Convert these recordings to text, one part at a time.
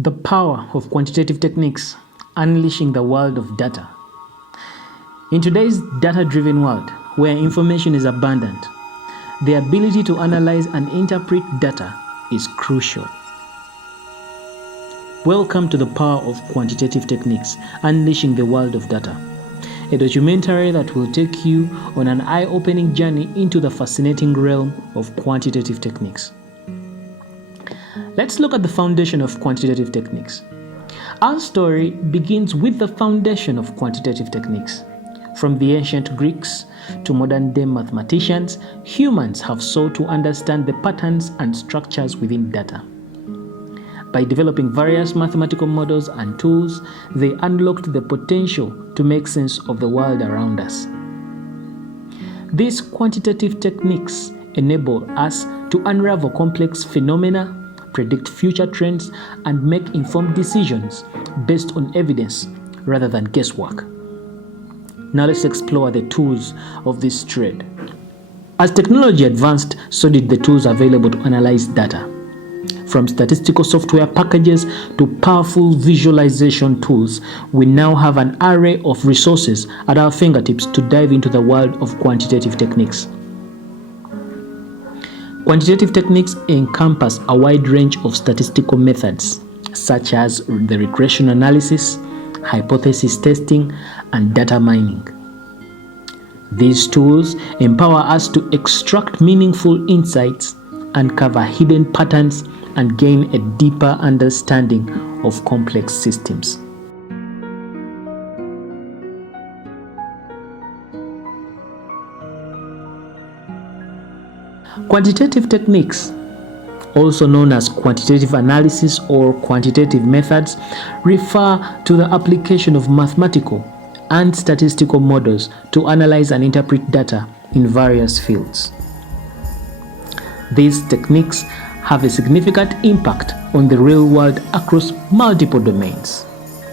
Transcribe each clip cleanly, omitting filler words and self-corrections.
The power of quantitative techniques, unleashing the world of data. In today's data-driven world, where information is abundant, the ability to analyze and interpret data is crucial. Welcome to the power of quantitative techniques, unleashing the world of data, a documentary that will take you on an eye-opening journey into the fascinating realm of quantitative techniques. Let's look at the foundation of quantitative techniques. Our story begins with the foundation of quantitative techniques. From the ancient Greeks to modern-day mathematicians, humans have sought to understand the patterns and structures within data. By developing various mathematical models and tools, they unlocked the potential to make sense of the world around us. These quantitative techniques enable us to unravel complex phenomena, predict future trends, and make informed decisions based on evidence rather than guesswork. Now let's explore the tools of this trade. As technology advanced, so did the tools available to analyze data. From statistical software packages to powerful visualization tools, we now have an array of resources at our fingertips to dive into the world of quantitative techniques. Quantitative techniques encompass a wide range of statistical methods, such as the regression analysis, hypothesis testing, and data mining. These tools empower us to extract meaningful insights, uncover hidden patterns, and gain a deeper understanding of complex systems. Quantitative techniques, also known as quantitative analysis or quantitative methods, refer to the application of mathematical and statistical models to analyze and interpret data in various fields. These techniques have a significant impact on the real world across multiple domains.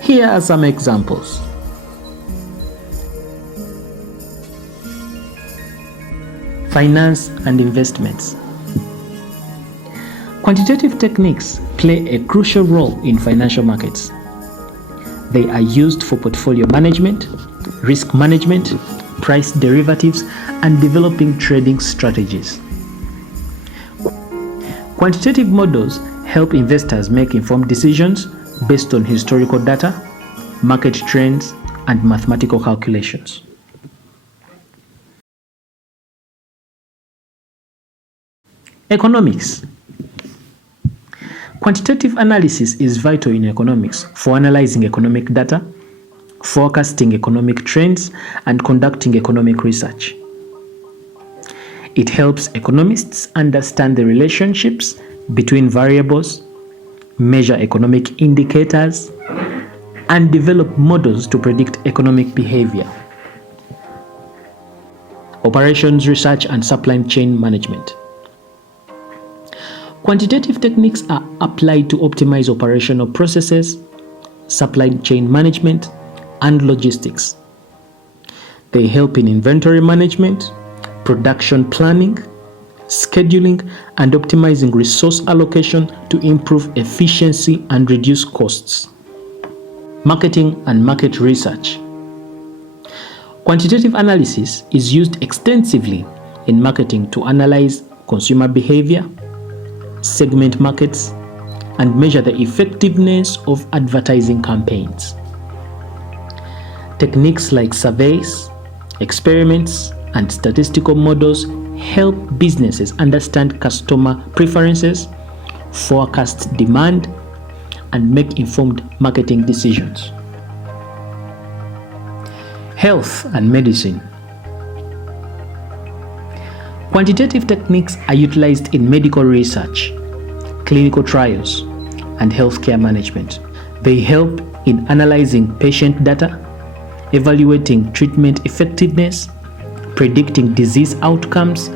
Here are some examples. Finance and investments. Quantitative techniques play a crucial role in financial markets. They are used for portfolio management, risk management, price derivatives, and developing trading strategies. Quantitative models help investors make informed decisions based on historical data, market trends, and mathematical calculations. Economics. Quantitative analysis is vital in economics for analyzing economic data, forecasting economic trends, and conducting economic research. It helps economists understand the relationships between variables, measure economic indicators, and develop models to predict economic behavior. Operations research and supply chain management. Quantitative techniques are applied to optimize operational processes, supply chain management, and logistics. They help in inventory management, production planning, scheduling, and optimizing resource allocation to improve efficiency and reduce costs. Marketing and market research. Quantitative analysis is used extensively in marketing to analyze consumer behavior, segment markets, and measure the effectiveness of advertising campaigns. Techniques like surveys, experiments, and statistical models help businesses understand customer preferences, forecast demand, and make informed marketing decisions. Health and medicine. Quantitative techniques are utilized in medical research, clinical trials, and healthcare management. They help in analyzing patient data, evaluating treatment effectiveness, predicting disease outcomes,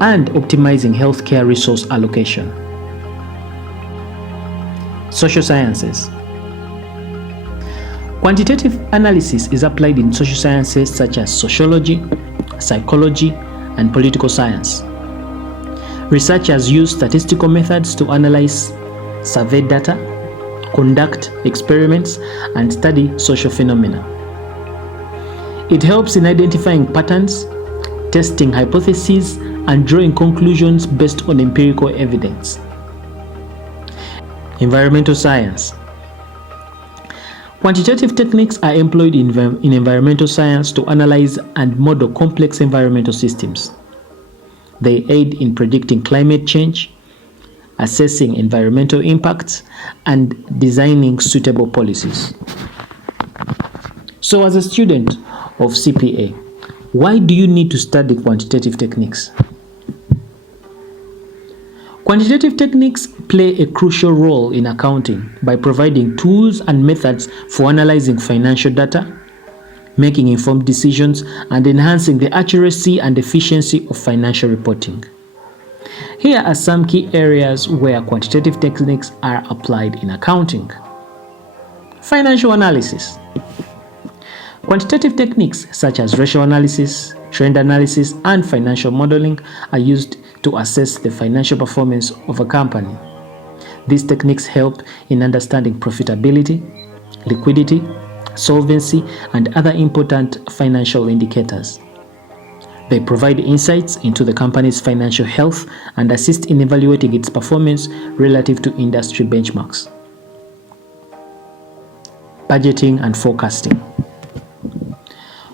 and optimizing healthcare resource allocation. Social sciences. Quantitative analysis is applied in social sciences such as sociology, psychology, and political science. Researchers use statistical methods to analyze survey data, conduct experiments, and study social phenomena. It helps in identifying patterns, testing hypotheses, and drawing conclusions based on empirical evidence. Environmental science. Quantitative techniques are employed in environmental science to analyze and model complex environmental systems. They aid in predicting climate change, assessing environmental impacts, and designing suitable policies. So, as a student of CPA, why do you need to study quantitative techniques? Quantitative techniques play a crucial role in accounting by providing tools and methods for analyzing financial data, making informed decisions, and enhancing the accuracy and efficiency of financial reporting. Here are some key areas where quantitative techniques are applied in accounting. Financial analysis. Quantitative techniques such as ratio analysis, trend analysis, and financial modeling are used to assess the financial performance of a company. These techniques help in understanding profitability, liquidity, solvency, and other important financial indicators. They provide insights into the company's financial health and assist in evaluating its performance relative to industry benchmarks. Budgeting and forecasting.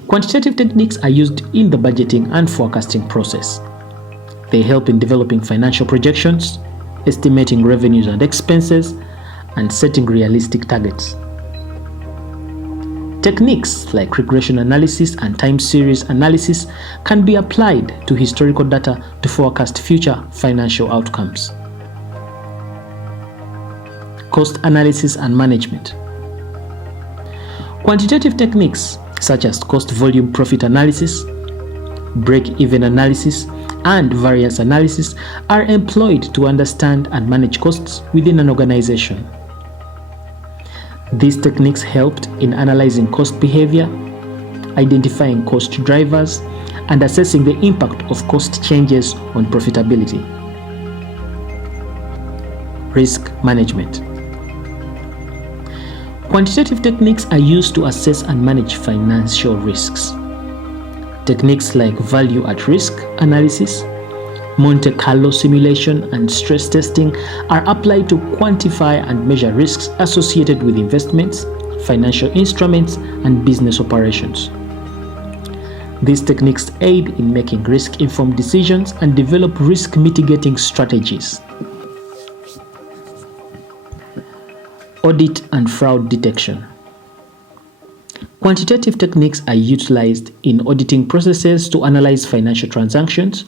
Quantitative techniques are used in the budgeting and forecasting process. They help in developing financial projections, estimating revenues and expenses, and setting realistic targets. Techniques like regression analysis and time series analysis can be applied to historical data to forecast future financial outcomes. Cost analysis and management. Quantitative techniques such as cost volume profit analysis, break-even analysis, and variance analysis are employed to understand and manage costs within an organization. These techniques helped in analyzing cost behavior, identifying cost drivers, and assessing the impact of cost changes on profitability. Risk management. Quantitative techniques are used to assess and manage financial risks. Techniques like value at risk analysis, Monte Carlo simulation, and stress testing are applied to quantify and measure risks associated with investments, financial instruments, and business operations. These techniques aid in making risk-informed decisions and develop risk mitigating strategies. Audit and fraud detection. Quantitative techniques are utilized in auditing processes to analyze financial transactions,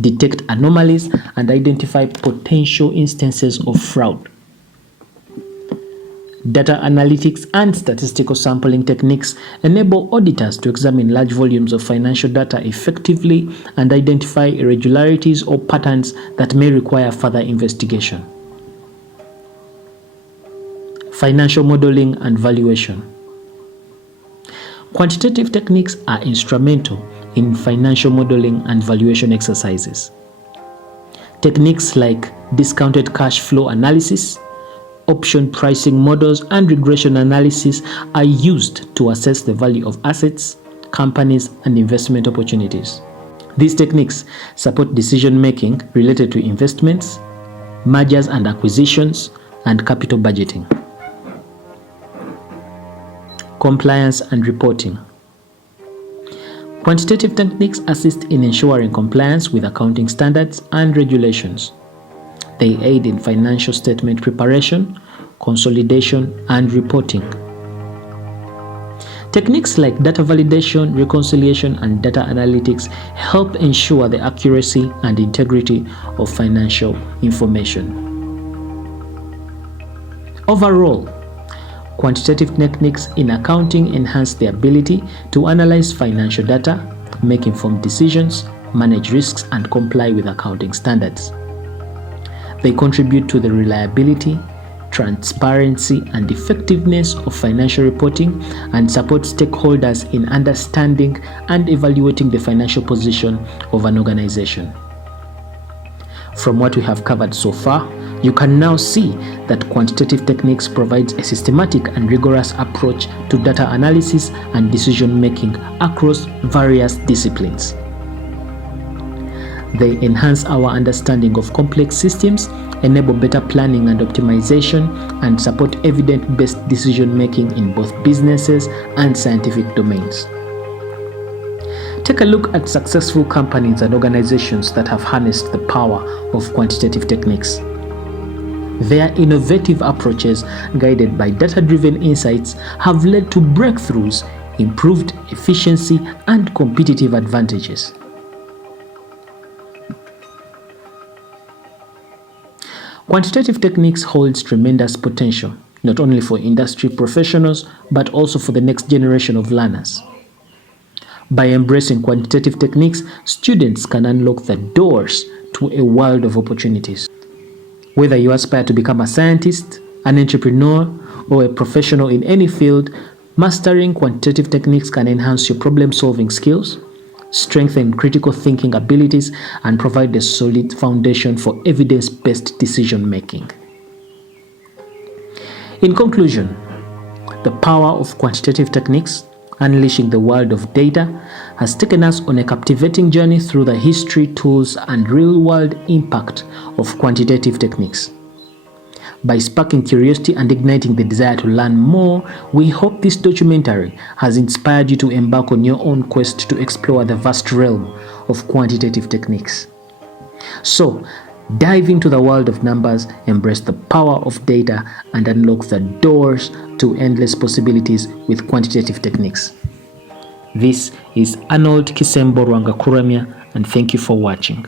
detect anomalies, and identify potential instances of fraud. Data analytics and statistical sampling techniques enable auditors to examine large volumes of financial data effectively and identify irregularities or patterns that may require further investigation. Financial modeling and valuation. Quantitative techniques are instrumental in financial modeling and valuation exercises. Techniques like discounted cash flow analysis, option pricing models, and regression analysis are used to assess the value of assets, companies, and investment opportunities. These techniques support decision-making related to investments, mergers and acquisitions, and capital budgeting. Compliance and reporting. Quantitative techniques assist in ensuring compliance with accounting standards and regulations. They aid in financial statement preparation, consolidation, and reporting. Techniques like data validation, reconciliation, and data analytics help ensure the accuracy and integrity of financial information. Overall, quantitative techniques in accounting enhance the ability to analyze financial data, make informed decisions, manage risks, and comply with accounting standards. They contribute to the reliability, transparency, and effectiveness of financial reporting and support stakeholders in understanding and evaluating the financial position of an organization. From what we have covered so far, You can now see that quantitative techniques provides a systematic and rigorous approach to data analysis and decision making across various disciplines. They enhance our understanding of complex systems, enable better planning and optimization, and support evidence-based decision making in both businesses and scientific domains. Take a look at successful companies and organizations that have harnessed the power of quantitative techniques. Their innovative approaches, guided by data-driven insights, have led to breakthroughs, improved efficiency, and competitive advantages. Quantitative techniques holds tremendous potential, not only for industry professionals, but also for the next generation of learners. By embracing quantitative techniques, students can unlock the doors to a world of opportunities. Whether you aspire to become a scientist, an entrepreneur, or a professional in any field, mastering quantitative techniques can enhance your problem-solving skills, strengthen critical thinking abilities, and provide a solid foundation for evidence-based decision-making. In conclusion, the power of quantitative techniques, unleashing the world of data, has taken us on a captivating journey through the history, tools, and real-world impact of quantitative techniques. By sparking curiosity and igniting the desire to learn more, we hope this documentary has inspired you to embark on your own quest to explore the vast realm of quantitative techniques. So, dive into the world of numbers, embrace the power of data, and unlock the doors to endless possibilities with quantitative techniques. This is Arnold Kisembo, and thank you for watching.